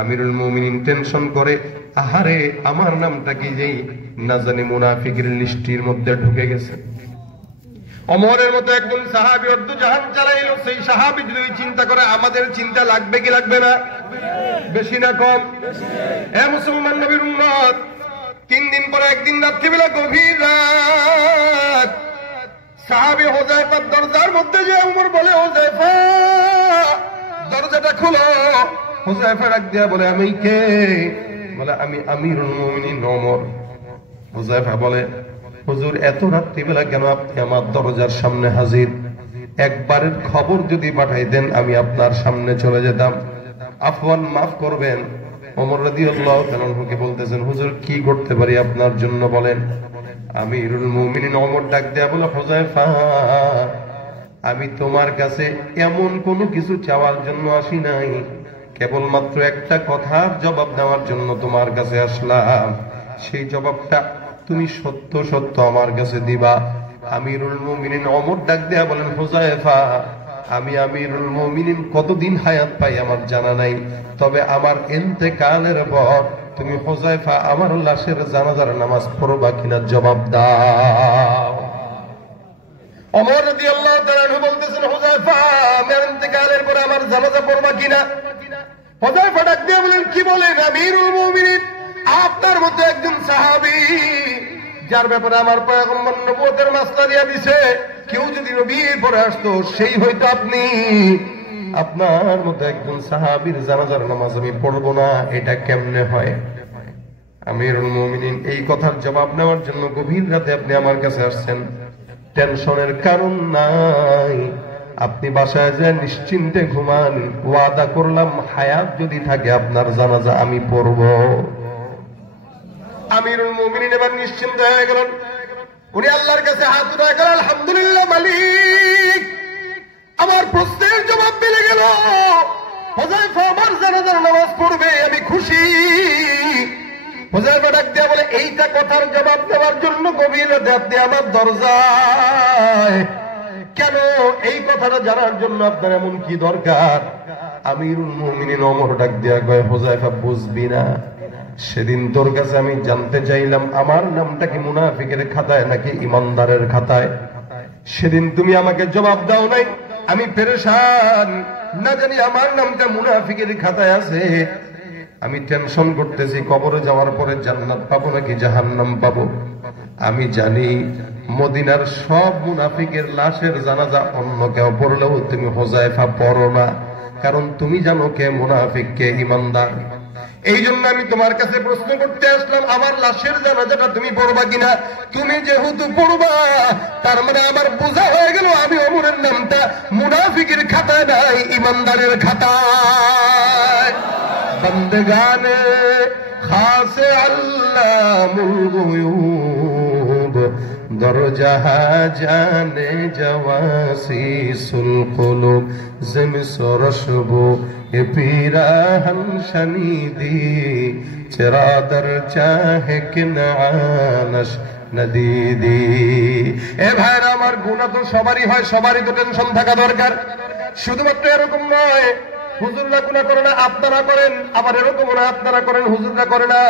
আমিরুল মুমিনিন টেনশন করে, আহারে আমার নামটা কি যেই না জানি মুনাফিকের লিস্টির মধ্যে ঢুকে গেছে। ওমরের মতো একজন সাহাবী অর্ধজাহান চালাইল, সেই সাহাবী যদি চিন্তা করে আমাদের চিন্তা লাগবে কি লাগবে না? বেশি না কম? এ মুসলমান নবীর উম্মত, 3 দিন পরে একদিন রাত্রিবেলা গভীর রাত, সাহাবী হুযায়ফার দরজার মধ্যে যে ওমর বলে, হুযায়ফা দরজাটা খোলো। হুযায়ফা ডাক দিয়া বলে, আমি কে? বলে, আমি আমিরুল মুমিনিন ওমর। হুযায়ফা বলে, হুজুর এত রাত্রিবেলা কেন আপনি আমার দরজার সামনে হাজির? একবারের খবর যদি পাঠাইতেন আমি আপনার সামনে চলে যেতাম। আফওয়ান, মাফ করবেন। ওমর রাদিয়াল্লাহু তাআলা আনহুকে বলতেছেন, হুজুর কি করতে পারি আপনার জন্য বলেন। আমিরুল মুমিনিন ওমর ডাক দেয়া বলে, হুযায়ফা আমি তোমার কাছে এমন কোনো কিছু চাওয়ার জন্য আসি নাই, কেবলমাত্র একটা কথার জবাব দেওয়ার জন্য তোমার কাছে আসলাম। সেই জবাবটা তুমি সত্য সত্য আমার কাছে দিবা। আমিরুল মুমিনিন ওমর ডাক দেয়া বলেন, হুযায়ফা আমি আমিরুল মুমিনিন কতদিন হায়াত পাই আমার জানা নাই, তবে আমার ইন্তেকালের পর তুমি হুযায়ফা আমার লাশের জানাজার নামাজ পড়বা কিনা জবাব দাও। ওমর রাদিয়াল্লাহু তাআলা আনহু বলতেছেন, হুযায়ফা আমার ইন্তেকালের পর আমার জানাজা পড়বা কিনা? হুযায়ফা ডাক দিয়ে বলেন, কি বলেন আমিরুল মুমিনিন, আপনার মতো একজন সাহাবী যার ব্যাপারে আমার পয়গম্বর নবুয়তের মাসলা দিয়া দিছে, কেউ যদি নবীর পরে আসতো সেই হয়তো আপনি। আপনার মতো একজন সাহাবীর জানাজার নামাজ আমি পড়বো না, এটা কেমনে হয়? আমিরুল মুমিনিন এই কথার জবাব নেওয়ার জন্য গভীর রাতে আপনি আমার কাছে আসছেন, টেনশনের কারণ নাই, আপনি বাসায় যে নিশ্চিন্তে ঘুমান, ওয়াদা করলাম হায়াত যদি থাকে আপনার জানাজা আমি পড়ব। আমিরুল মুমিনিন এবার নিশ্চিন্ত হয়ে গেলেন, উনি আল্লাহর কাছে হাত উঠায় গেলেন, আলহামদুলিল্লাহ মালিক, আমার প্রশ্নের জবাব মিলে গেল, হুযায়ফা আমার জানাজার নামাজ পড়বে, আমি খুশি। হুযায়ফা ডাক দিয়া বলে, এইটা কথার জবাব দেওয়ার জন্য গভীর রাতে আপনি আমার দরজায় কেন? এই কথাটা জানার জন্য আপনার এমন কি দরকার? আমিরুল মুমিনিন ওমর ডাক দিয়া কয়, হুযায়ফা বুঝবি না, সেদিন তোর কাছে আমি জানতে চাইলাম আমার নামটা কি মুনাফিকের খাতায় নাকি ইমানদারের খাতায়, সেদিন তুমি আমাকে জবাব দাও নাই, আমি পেরেশান, না জানি আমার নামটা মুনাফিকের খাতায় আছে, আমি টেনশন করতেছি কবরে যাওয়ার পরে জান্নাত পাবো নাকি জাহান্নাম পাবো। আমি জানি মদিনার সব মুনাফিকের লাশের জানাজা অন্য কেউ পড়লেও তুমি হুযায়ফা পড়ো না, কারণ তুমি জানো কে মুনাফিক কে ইমানদার। এই জন্য আমি তোমার কাছে প্রশ্ন করতে আসলাম, আমার লাশের জানাজাটা তুমি পড়বা কিনা? তুমি যেহেতু পড়বা, তার মানে আমার বোঝা হয়ে গেল আমি ওমরের নামটা মুনাফিকের খাতায় নাই, ইমানদারের খাতায়। বন্দগানে খাসে আল্লামুল গুয়ুব দরজাহা জানে জওয়াসিসুল কুলুব জিম সরশবু এ পিরাহন শনিদি চিরাদর চাহে কিনানশ নদীদি। এ ভাইরা আমার, গুনাহ তো সবারই হয়, সবারই তো টেনশন থাকা দরকার। শুধুমাত্র এরকম নয় হুজুররা গুনাহ করে না আপনারা করেন, আবার এরকম না আপনারা করেন হুজুররা করে না,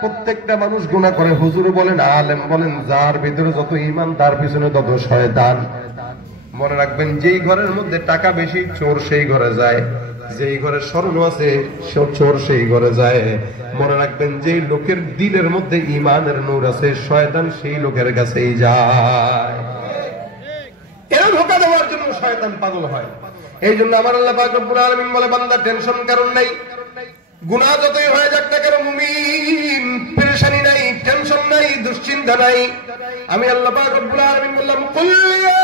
প্রত্যেকটা মানুষ গুনাহ করে। হুজুর বলেন আলেম বলেন, যার ভিতরে যত ঈমান তার পিছনে তত শয়তান। মনে রাখবেন, যেই ঘরের মধ্যে টাকা বেশি চোর সেই ঘরে যায়, যেই ঘরে স্বর্ণ আছে চোর সেই ঘরে যায়। মনে রাখবেন, যে লোকের দিলের মধ্যে ঈমানের নূর আছে শয়তান সেই লোকের কাছেই যায়। এরা ধোঁকা দেওয়ার জন্য শয়তান পাগল হয়। এই জন্য আমার আল্লাহ পাক রব্বুল আলামিন বলে, বান্দা টেনশন কারণ নাই, গুনাহ যতই হয়ে যাক না কেন মুমিন পেরেশানি নাই, টেনশন নাই, দুশ্চিন্তা নাই। আমি আল্লাহ পাক রব্বুল আলামিন বললাম, কুল ইয়া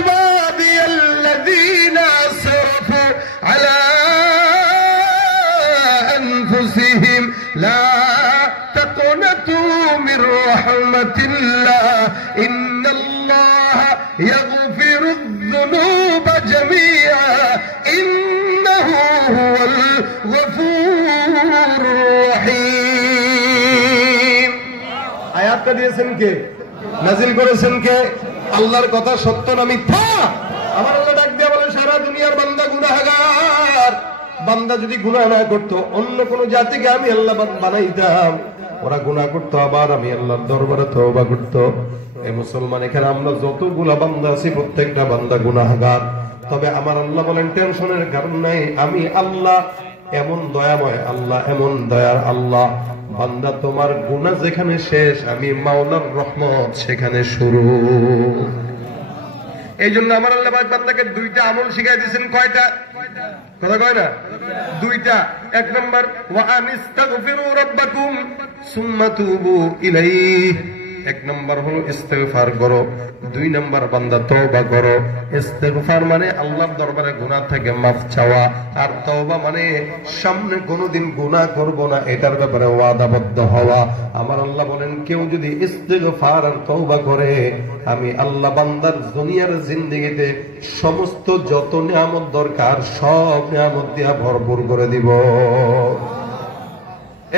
ইবাদিয়াল্লাযীনা আসরাফু আলা আনফুসিহিম লা তাকুনাতু মির রাহমাতিল্লাহ ইন্নাল্লাহা ইয়াগফিরুয যুনুবা জামিআ ইন্নাহু হুয়াল গফুরুর রহিম। আয়াতটা দিয়েছেন কে? নাজিল করেছেন কে? আল্লাহর কথা সত্য না মিথ্যা? আমার আল্লাহ ডাক দিয়ে বলে, সারা দুনিয়ার বান্দা গুনাহগার। বান্দা যদি গুনাহ না করতো অন্য কোন জাতিকে আমি আল্লাহ বানাইতাম, ওরা গুনাহ করতো আবার আমি আল্লাহর দরবারে তওবা করতো। এই মুসলমান এখানে আমরা যতগুলা বান্দা আছি প্রত্যেকটা বান্দা গুনাহগার। তবে আমার আল্লাহ বলেন, টেনশনের কারণ নাই, আমি আল্লাহ এমন দয়াময় আল্লাহ, এমন দয়ার আল্লাহ, বান্দা তোমার গুনাহ যেখানে শেষ আমি মাওলার রহমত সেখানে শুরু। এই জন্য আমার আল্লাহ বান্দাকে দুইটা আমল শিখাই দিয়েছেন। কয়টা? কথা কয় না? দুইটা। এক নম্বর, ওয়া আনিস্তাগফিরু রাব্বাকুম সুম্মা তুবু ইলাইহি। এক নম্বর হলো ইস্তেগফার করো, দুই নম্বর বান্দা তওবা করো। ইস্তেগফার মানে আল্লাহর দরবারে গুনাহ থেকে মাফ চাওয়া, আর তওবা মানে সামনে কোনোদিন গুনাহ করব না এটার ব্যাপারে ওয়াদাবদ্ধ হওয়া। আমার আল্লাহ বলেন, কেউ যদি ইস্তেগফার আর তওবা করে আমি আল্লাহ বান্দার দুনিয়ার জিন্দেগিতে সমস্ত যত নিয়ামত দরকার সব নিয়ামত দিয়া ভরপুর করে দিব।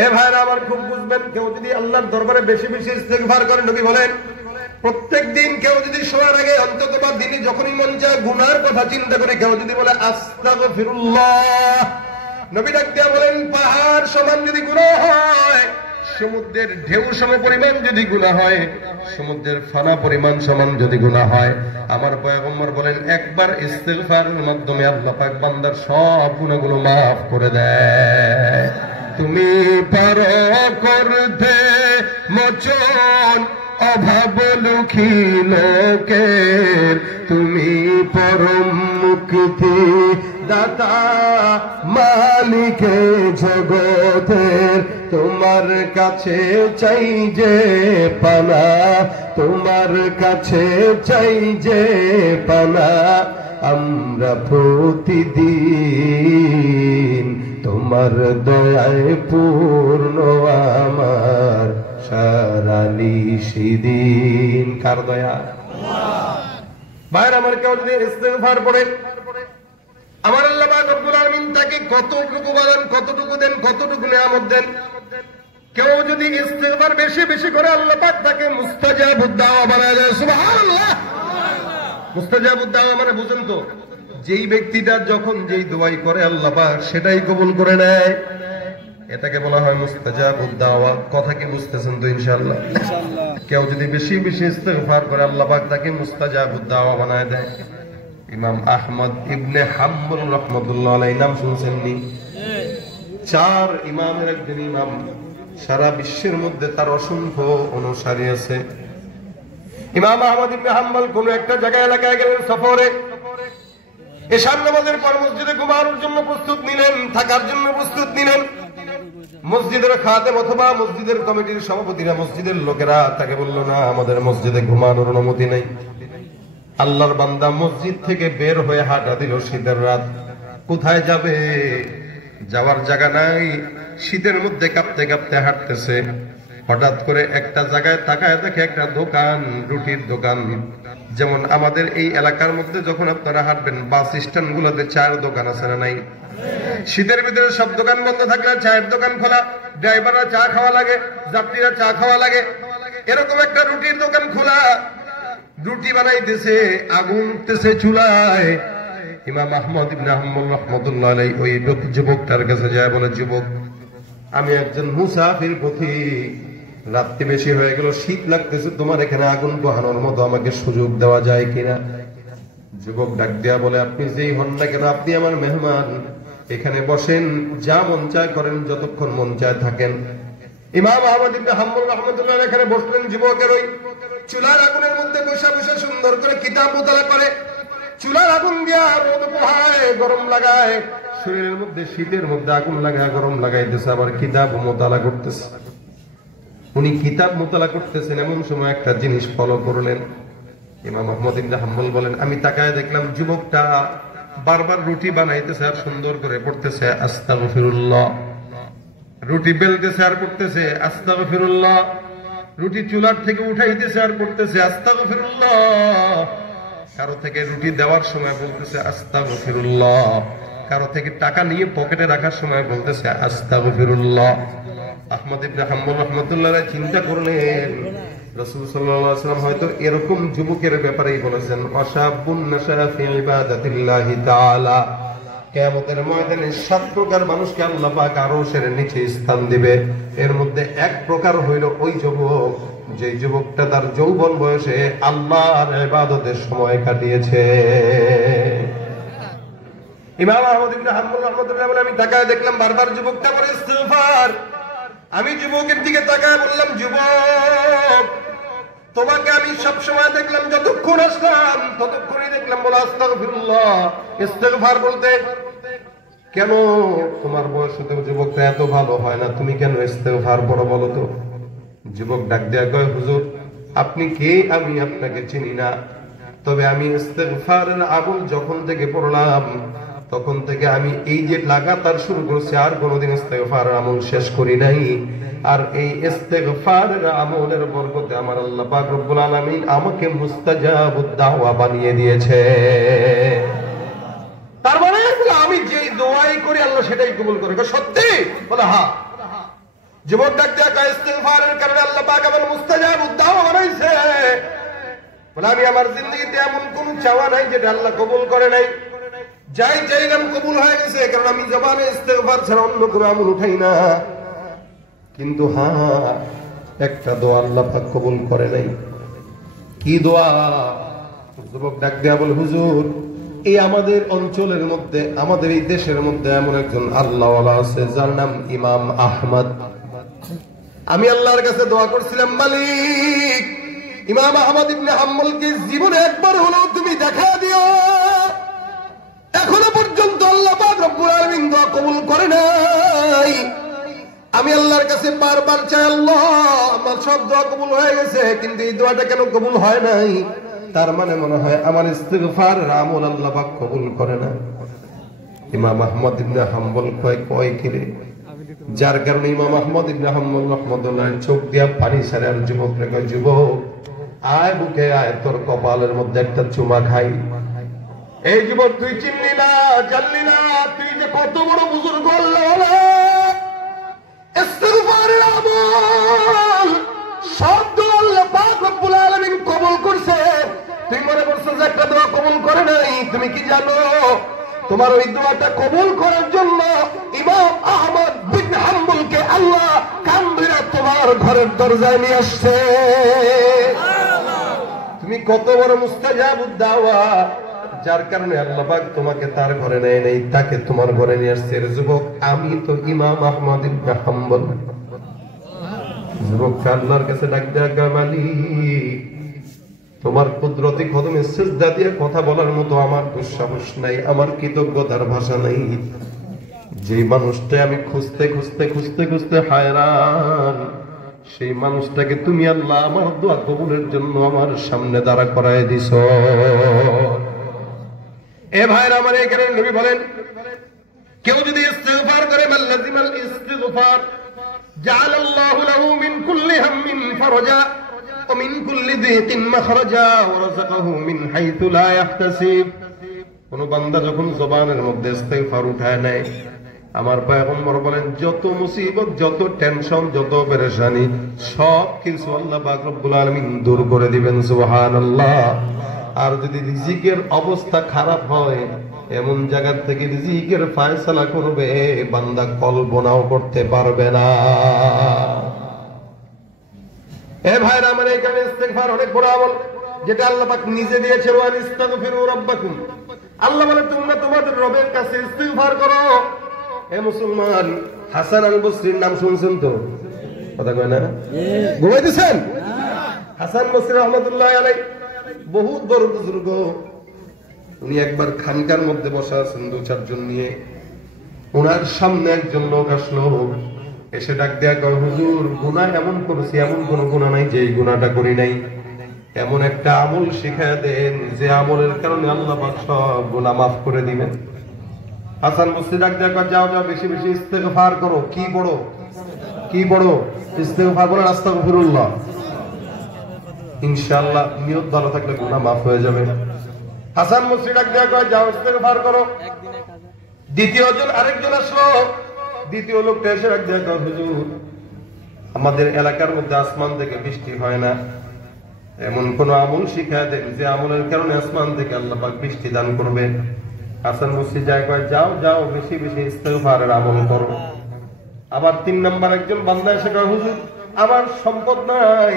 এ ভাইরা আমার খুব বুঝবেন, কেউ যদি আল্লাহর দরবারে বেশি বেশি ইস্তেগফার করে, নবী বলেন প্রত্যেক দিন কেউ যদি শোয়ার আগে অন্তত বা দিনে যখনই মন চায় গুনার কথা চিন্তা করে কেউ যদি বলে আস্তাগফিরুল্লাহ, নবী ডাক দিয়া বলেন, পাহাড় সমান যদি গুনাহ হয়, সমুদ্রের ঢেউ সম পরিমাণ যদি গুনাহ হয়, সমুদ্রের ফানা পরিমাণ সমান যদি গুনাহ হয়, আমার পয়গম্বর বলেন একবার ইস্তেগফারের মাধ্যমে আল্লাহ পাক বান্দার সব গুনাহগুলো মাফ করে দেয়। তুমি পারো করতে মোচন অভাব লুখি লোকের, তুমি পরম মুক্তি দাতা মালিকে জগতের, তোমার কাছে চাই যে পানা, তোমার কাছে চাই যে পানা, আমরা প্রতিদিন তোমার দয়ায় পূর্ণ আমার সারা নিশিদিন। কার দয়া? ভাইরা আমার, কেউ যদি ইস্তেগফার পড়ে আমার আল্লাহ পাক রব্বুল আলামিন তাকে কতটুকু বলেন, কতটুকু দেন, কতটুকু নিয়ামত দেন। কেউ যদি ইস্তেগফার বেশি বেশি করে আল্লাহ পাক তাকে মুস্তাজাবুদ দাওয়া বানায় দেয়। সুবহানাল্লাহ। মুস্তাজাবুদ দাওয়া মানে বুঝেন তো, যেই ব্যক্তিটা যখন যেই দোয়াই করে আল্লাহ পাক সেটাই কবুল করে নেয়, এটাকে বলা হয় মুস্তাজাবুদ দাওয়া। কথা কি বুঝতেছেন তো? ইনশাআল্লাহ। কেউ যদি বেশি বেশি ইস্তেগফার করে আল্লাহ পাক তাকে মুস্তাজাবুদ দাওয়া বানায় দেয়। ইমাম আহমদ ইবনে হাম্বল রাহমাতুল্লাহ আলাইহি নাম শুনছেন নি? চার ইমামের একজন ইমাম, সারা বিশ্বের মধ্যে তার অসংখ্য অনুসারী আছে। ইমাম আহমদ ইবনে হাম্বল কোন একটা জায়গায় এলাকায় গেলেন সফরে, এশার নামাজের পর মসজিদে ঘুমানোর জন্য প্রস্তুত নিলেন, থাকার জন্য প্রস্তুত নিলেন। মসজিদের খাদেম অথবা মসজিদের কমিটির সভাপতিরা, মসজিদের লোকেরা তাকে বলল, না, আমাদের মসজিদে ঘুমানোর অনুমতি নেই। আল্লাহর বান্দা মসজিদ থেকে বের হয়ে হাঁটা দিল, শীতের রাত, কোথায় যাবে? যাওয়ার জায়গা নাই, শীতের মধ্যে কাঁপতে কাঁপতে হাঁটতেছে। হঠাৎ করে একটা জায়গায় তাকায় দেখে একটা দোকান, রুটির দোকান। যেমন আমাদের এই এলাকার মধ্যে যখন আপনারা হাঁটবেন বাস স্ট্যান্ড গুলোতে চায়ের দোকান আছে না নাই? শীতের ভিতরে সব দোকান বন্ধ থাকলে চায়ের দোকান খোলা, ড্রাইভাররা চা খাওয়া লাগে, যাত্রীরা চা খাওয়া লাগে। এরকম একটা রুটির দোকান খোলা, রুটি বানাইতেছে, আগুন উঠতেছে চুলায়। ইমাম আহমদ ইবনে হাম্বল রাহমাতুল্লাহ আলাইহি ওই যুবকটার কাছে যায়, বলে, যুবক, আমি একজন মুসাফির পথিক, রাত্রি বেশি হয়ে গেল, শীত লাগতেছে, তোমার এখানে আগুন পোহানোর মতো আমাকে সুযোগ দেওয়া যায় কিনা? যুবক ডাক দিয়া বলে, আপনি যেই হন না কেন, আপনি আমার মেহমান, এখানে বসেন, যা মন চায় করেন, যতক্ষণ মন চায় থাকেন। ইমাম আহমদ ইবনে হাম্বল রাহমাতুল্লাহ এখানে বসলেন, যুবকের ওই চুলার আগুনের মধ্যে বসে বসে সুন্দর করে কিতাব মুতালা করে। চুলার আগুন দিয়া রোদ পোহায়, গরম লাগায়, শরীরের মধ্যে শীতের মধ্যে আগুন লাগায় গরম লাগাইতেছে, আবার কিতাব মুতালা করতেছে। উনি কিতাব মুতালা করতেছেন, এমন সময় একটা জিনিস ফলো করলেন। ইমাম আহমদ ইবনে হাম্বল বলেন, আমি তাকায় দেখলাম যুবকটা বারবার রুটি বানাইতেছে আর সুন্দর করে পড়তেছে আস্তাগফিরুল্লাহ। রুটি বেলতেছে আর পড়তেছে আস্তাগফিরুল্লাহ। রুটি চুলার থেকে উঠাইতেছে আর পড়তেছে আস্তাগফিরুল্লাহ। কারো থেকে রুটি দেওয়ার সময় বলতেছে আস্তাগফিরুল্লাহ। কারো থেকে টাকা নিয়ে পকেটে রাখার সময় বলতেছে আস্তাগফিরুল্লাহ। আহমদ ইবনে হাম্বল রাহমাতুল্লাহ চিন্তা করলেন, রাসূল সাল্লাল্লাহু আলাইহি ওয়াসাল্লাম হয়তো এরকম যুবকের ব্যাপারেই বলেছেন, ওয়াশাবুন নাশা ফি ইবাদাতিল্লাহি তাআলা, কিয়ামতের ময়দানে 7 প্রকার মানুষকে আল্লাহ পাক আরশের নিচে স্থান দিবে। এর মধ্যে এক প্রকার হইল ওই যুবক, যে যুবকটা তার যৌবন বয়সে আল্লাহর ইবাদতের সময় কাটিয়েছে। ইমাম আহমদ ইবনে হাম্বল রাহমাতুল্লাহ বলেন, আমি তাকায় দেখলাম বারবার যুবকটা করে ইস্তিগফার। আমি যুবকের দিকে তাকায় বললাম, যুবক, তোমাকে আমি সব সময় দেখলাম, যতক্ষণ আসলাম ততক্ষণই দেখলাম বলো আস্তাগফিরুল্লাহ, ইস্তিগফার বলতে। কেন তোমার বয়স হতে যুবকটা এত ভালো হয় না, তুমি কেন ইস্তিগফার পড়ো বলো তো? যুবক ডাক দেয়া কয়, হুজুর আপনি কে আমি আপনাকে চিনি না, তবে আমি ইস্তিগফারের আমল যখন থেকে পড়লাম তখন থেকে আমি এই যে লাগাতার শুরু করছি, আর কোনোদিন ইস্তিগফারের আমল শেষ করি নাই। আর এই ইস্তিগফারের আমলের বরকতে আমার আল্লাহ পাক রব্বুল আলামিন আমাকে মুস্তাজাবুদ দাওয়া বানিয়ে দিয়েছে। তার মানে আমি যেই দোয়াই করি আল্লাহ সেটাই কবুল করে। সত্যি বলে? হ্যাঁ। যুবক ডাক দেয়া কয়, ইস্তিগফারের কারণে আল্লাহ পাক আমার মুস্তাজাবুদ দাওয়া বানাইছে। বলে আমি আমার জিন্দেগিতে এমন কোন চাওয়া নাই যেটা আল্লাহ কবুল করে নাই। যাই চাইলাম কবুল হয়ে গেছে, কারণ আমি জবানে ইস্তিগফার ছাড়া অন্য কোনো আমল উঠাই না। কিন্তু হ্যাঁ, একটা দোয়া আল্লাহ পাক কবুল করে নাই। কি দোয়া? যুবক ডাক দেয়া বলে, হুজুর এই আমাদের অঞ্চলের মধ্যে, আমাদের এই দেশের মধ্যে এমন একজন আল্লাহওয়ালা আছে যার নাম ইমাম আহমদ। আমি আল্লাহর কাছে দোয়া করছিলাম, মালিক ইমাম আহমদ ইবনে হাম্বলকে জীবনে একবার হলেও তুমি দেখা দিও। এখনো পর্যন্ত আল্লাহ পাক রব্বুল আলামিন দোয়া কবুল করে নাই। আমি আল্লাহর কাছে বারবার চাই, আল্লাহ আমার সব দোয়া কবুল হয়ে গেছে, কিন্তু এই দোয়াটা কেন কবুল হয় নাই? তার মানে মনে হয় আমার ইস্তিগফারের আমল আল্লাহ পাক কবুল করে না। ইমাম আহমদ ইবনে হাম্বল কয় কিরে, যার কারণে ইমাম আহমদ ইবনে হাম্বল রাহমাতুল্লাহ চোখ দিয়া পানি ছাড়ে। আর যুবক রে কয়, যুবক আয় বুকে আয়, তোর কপালের মধ্যে একটা চুমা খাই। এই যুবক, তুই চিনলি না, জানলি না তুই যে কত বড় বুজুর্গ আল্লাহওয়ালা। ইস্তিগফারের আমল সব দোয়া আল্লাহ পাক রব্বুল আলামিন কবুল করছে। তুই মনে করছিস যে একটা দোয়া কবুল করে নাই? তুমি কি জানো তোমার ওই দোয়াটা কবুল করার জন্য ইমাম আহমদ ইবনে হাম্বলকে আল্লাহ কান ধরে তোমার ঘরের দরজায় নিয়ে আসছে। তুমি কত বড় মুস্তাজাবুদ দাওয়া, যার কারণে আল্লাহ পাক তোমাকে তার ঘরে নেয় নাই, তাকে তোমার ঘরে নিয়ে আসছে। যুবক, আমি তো ইমাম আহমদ ইবনে হাম্বল। যুবক আল্লাহর কাছে ডাক দেয়া, মালিক তোমার কুদরতি কদমে সিজদা দিয়ে কথা বলার মতো আমার দুঃসাহস নাই, আমার কৃতজ্ঞতার ভাষা নাই। যে মানুষটা আমি খুঁজতে খুঁজতে খুঁজতে খুঁজতে হায়রান, সেই মানুষটাকে তুমি আল্লাহ আমার দোয়া কবুলের জন্য আমার সামনে দাঁড়া করায় দিছ। এ ভাইরা আমার, এখানে নবী বলেন, কেউ যদি ইস্তিগফার করে, মাল্লাজিমাল ইস্তিগফার জাআলাল্লাহু লাহু মিন কুল্লি হাম্মিন ফারাজা ওয়া মিন কুল্লি যিকিন মাখরাজা ওয়া রাযাকাহু মিন হাইথু লা ইয়াহতাসিব। কোন বান্দা যখন জবানের মধ্যে ইস্তিগফার উঠায় নেয়, আমার পয়গম্বর বলেন, যত মুসিবত, যত টেনশন, যত পেরেশানি সব কিছু আল্লাহ পাক রব্বুল আলামিন দূর করে দিবেন। সুবহানাল্লাহ। আর যদি রিজিকের অবস্থা খারাপ হয়, এমন জায়গা থেকে রিজিকের ফয়সালা করবে বান্দা কল্পনাও করতে পারবে না। এ ভাইরা আমার, এখানে ইস্তিগফার অনেক বড় আমল, যেটা আল্লাহ পাক নিজে দিয়েছে। ওয়া ইস্তাগফিরু রাব্বাকুম, আল্লাহ বলে তোমরা তোমাদের রবের কাছে ইস্তিগফার করো। হে মুসলমান, হাসান আল বসরির নাম শুনছেন তো? কথা কয় না? ঘুমাইতেছেন? হাসান বসরি রহমাতুল্লাহ আলাইহি বহুত বড় বুজুর্গ। উনি একবার খানকার মধ্যে বসা আছেন 2-4 জন নিয়ে। ওনার সামনে একজন লোক আসলো, এসে ডাক দেয়া কয়, হুজুর গুনাহ এমন করেছি, এমন কোন গুনাহ নাই যে এই গুনাহটা করি নাই। এমন একটা আমল শিখায় দেন যে আমলের কারণে আল্লাহ পাক সব গুনাহ মাফ করে দিবেন। হাসান বসরি ডাক দেয়া কয়, যাও যাও বেশি বেশি ইস্তেগফার করো। কি পড়ো? ইস্তেগফার বলেন, আস্তাগফিরুল্লাহ। ইনশাআল্লাহ নিয়ত ভালো থাকলে গুনাহ মাফ হয়ে যাবে। হাসান বসরি ডাক দেয়া কয়, যাও ইস্তেগফার করো। আরেকজন আসলো, দ্বিতীয় লোকটা এসে ডাক দেয়া কয়, হুজুর আমাদের এলাকার মধ্যে আসমান থেকে বৃষ্টি হয় না, এমন কোন আমল শিখায় দেন যে আমলের কারণে আসমান থেকে আল্লাহ পাক বৃষ্টি দান করবে। হাসান বসরি যায় কয়, যাও যাও বেশি বেশি ইস্তেগফারের আমল করো। আবার 3 নাম্বার একজন বান্দা এসে কয়, হুজুর আমার সম্পদ নাই,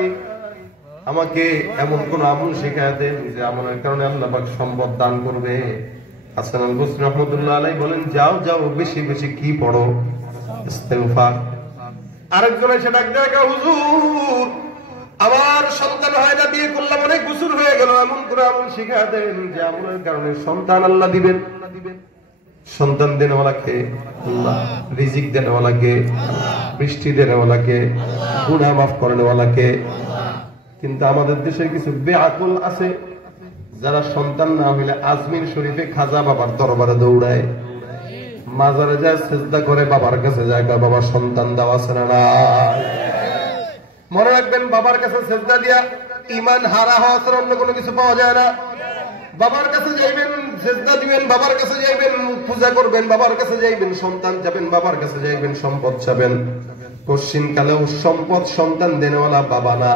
আমাকে এমন কোন আমল শিখায় দেন যে আমলের কারণে আল্লাহ পাক সম্পদ দান করবে। হাসান আল বসরি রাহমাতুল্লাহ আলাইহি বলেন, যাও যাও বেশি বেশি কি পড়ো? ইস্তেগফার। আরেকজন এসে ডাক দেয়, হুজুর আমার সন্তান হয় না, বিয়ে করলাম অনেক বছর হয়ে গেল, এমন করে আমল শিখায় দেন যে আমলের কারণে সন্তান আল্লাহ দিবেন। সন্তান দেনেওয়ালাকে আল্লাহ, রিজিক দেনেওয়ালাকে, বৃষ্টি দেনেওয়ালাকে, গুনাহ মাফ করেনেওয়ালাকে। কিন্তু আমাদের দেশে কিছু বেআকুল আছে যারা সন্তান না হইলে আজমির শরীফে খাজা বাবার দরবারে দৌড়ায়, মাজারে যায় সেজদা করে, বাবার কাছে যায়, বাবা সন্তান দাও আছে না নাই? মনে রাখবেন, বাবার কাছে সেজদা দিয়া ঈমান হারা হওয়া ছাড়া অন্য কোনো কিছু পাওয়া যায় না। বাবার কাছে যাইবেন, সেজদা দিবেন, বাবার কাছে যাইবেন, পূজা করবেন, বাবার কাছে যাইবেন, সন্তান যাবেন, বাবার কাছে যাইবেন, সম্পদ চাবেন। কোশ্চিন কালেও সম্পদ সন্তান দেনেওয়ালা বাবা না।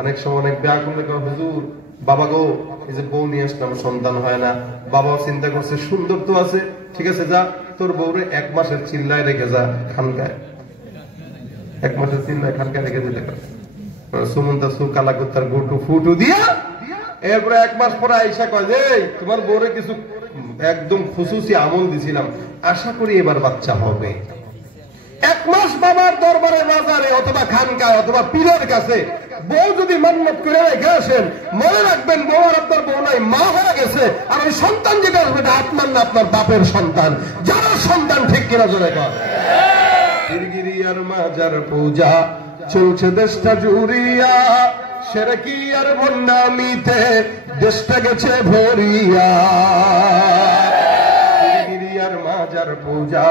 অনেক সময় অনেক বেআকুল লোক, হুজুর বাবা গো এই যে বউ নিয়ে আসলাম সন্তান হয় না। বাবাও চিন্তা করছে সুন্দর তো আছে, ঠিক আছে যা তোর বউরে 1 মাসের চিল্লায় রেখে যা খানকায়, 1 মাসের চিল্লায় খানকায় রেখে দিতে পারে। সুমন্তা সু কালা কুত্তার গুটু ফুটু দিয়া এরপরে 1 মাস পরে আইসা কয় যে তোমার বউরে কিছু একদম খুশুসি আমল দিছিলাম, আশা করি এবার বাচ্চা হবে। 1 মাস বাবার দরবারে, বাজারে অথবা খানকায় অথবা পীরের কাছে বউ যদি মান্নত করে রেখে আসেন, মনে রাখবেন বউ আর আপনার বউ নাই, মা হয়ে গেছে। আর ওই সন্তান যেটা আসবে এটা আপনার না, আপনার বাপের সন্তান। যারা সন্তান ঠিক কিনা জোরে কর। গিরিয়ার মাজার পূজা চলছে দেশটা জুড়িয়া, সেরেকি আর বন্যামিতে দেশটা গেছে ভরিয়া। গিরিয়ার মাজার পূজা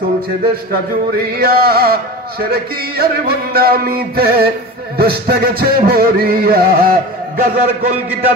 চলছে দেশটা জুড়িয়া, সেরেকি আর বন্যামিতে দেশটা গেছে ভরিয়া। গাজার কলকিটা